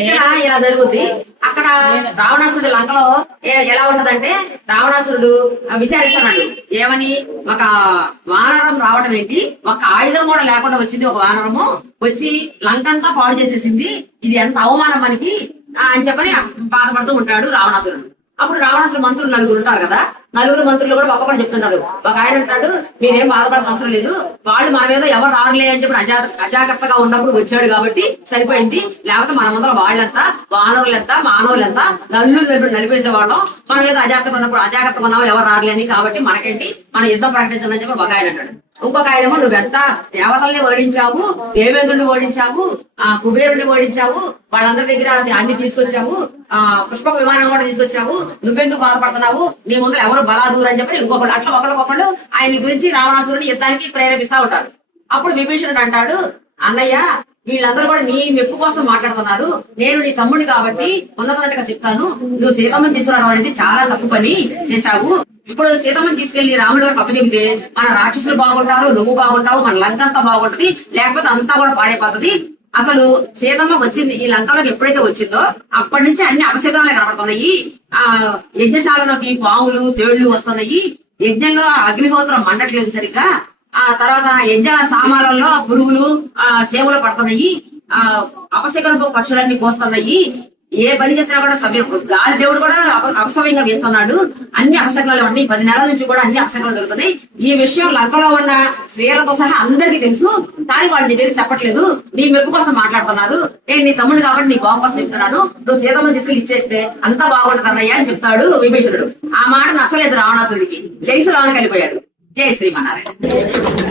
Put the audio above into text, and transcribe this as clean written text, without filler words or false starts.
ఇక్కడ ఇలా జరుగుద్ది. అక్కడ రావణాసురుడు లంకలో ఎలా ఉంటదంటే, రావణాసురుడు విచారిస్తున్నాడు ఏమని, ఒక వానరం రావడం ఏంటి, ఒక ఆయుధం కూడా లేకుండా వచ్చింది ఒక వానరము వచ్చి లంకంతా పాడు చేసేసింది, ఇది ఎంత అవమానం మనకి అని చెప్పని బాధపడుతూ ఉంటాడు రావణాసురుడు. అప్పుడు రావణాసురుడు మంత్రులు నలుగురు ఉంటారు కదా, నలుగురు మంత్రులు కూడా ఒక్కొక్కటి చెప్తుంటారు. ఒక ఆయన అంటాడు, మీరేం బాధపడాల్సిన అవసరం లేదు, వాళ్ళు మన మీద ఎవరు రారులే అని చెప్పి అజాగ్రత్తగా ఉన్నప్పుడు వచ్చాడు కాబట్టి సరిపోయింది, లేకపోతే మన ముందర వాళ్ళంతా వానరులంతా మానవులంతా నలిపేసే వాళ్ళం, మన మీద అజాగ్రత్తగా ఉన్నావు ఎవరు రారులే అని, కాబట్టి మనకేంటి మన యుద్ధం ప్రకటించాలని చెప్పి ఒక ఆయన అంటాడు. ఇంకొక ఆయనేమో, నువ్వెంత దేవతల్ని ఓడించావు, దేవేంద్రుడిని ఓడించావు, కుబేరుడిని ఓడించావు, వాళ్ళందరి దగ్గర అన్ని తీసుకొచ్చావు, పుష్పక విమానం కూడా తీసుకొచ్చావు, నువ్వెందుకు బాధపడుతున్నావు, నీ ముందు ఎవరు బలాదూరు అని చెప్పి ఇంకొకళ్ళు అట్లా ఒకళ్ళొకళ్ళు ఆయన గురించి రావణాసురుని యుద్ధానికి ప్రేరేపిస్తా ఉంటారు. అప్పుడు విభీషణుడు అంటాడు, అన్నయ్య వీళ్ళందరూ కూడా నీ మెప్పు కోసం మాట్లాడుతున్నారు, నేను నీ తమ్ముడిని కాబట్టి ఉన్నదన్నట్టుగా చెప్తాను, నువ్వు సీతమ్మని తీసుకురావడం అనేది చాలా తప్పు పని చేశావు. ఇప్పుడు సీతమ్మని తీసుకెళ్లి రాముడి వరకు అప్పచెబితే మన రాక్షసులు బాగుంటారు, నువ్వు బాగుంటావు, మన లంక అంతా బాగుంటది, లేకపోతే అంతా కూడా పాడైపోతుంది. అసలు సీతమ్మ వచ్చింది ఈ లంకలోకి ఎప్పుడైతే వచ్చిందో అప్పటి నుంచి అన్ని అపశకునాలే కనబడుతున్నాయి. యజ్ఞశాలలోకి పాములు తేళ్లు వస్తున్నాయి, యజ్ఞంలో అగ్నిహోత్రం మండట్లేదు సరిగ్గా, ఆ తర్వాత యజ్ఞ సామాన్లలో పురుగులు సేవలు పడుతున్నాయి, అపశకనపు పక్షులన్నీ కోస్తున్నాయి, ఏ పని చేసినా కూడా గాలి దేవుడు కూడా అపసవ్యంగా వేస్తున్నాడు, అన్ని అపశకనాలు ఉన్నాయి, 10 నెలల నుంచి కూడా అన్ని అపశకనాలు జరుగుతున్నాయి. ఈ విషయం లంకలో ఉన్న స్త్రీలతో సహా అందరికీ తెలుసు, కానీ వాళ్ళు నీ దగ్గర చెప్పట్లేదు, నీ మెప్పు కోసం మాట్లాడుతున్నారు, నేను నీ తమ్ముడు కాబట్టి నీ బాగు కోసం చెప్తున్నాను, నువ్వు సీతమ్మని తీసుకెళ్లి ఇచ్చేస్తే అంతా బాగుంటుంది అన్నయ్య అని చెప్తాడు విభీషణుడు. ఆ మాట నచ్చలేదు రావణాసుడికి, లేచి లోనికి వెళ్ళిపోయాడు. జై శ్రీమన్నారాయణ.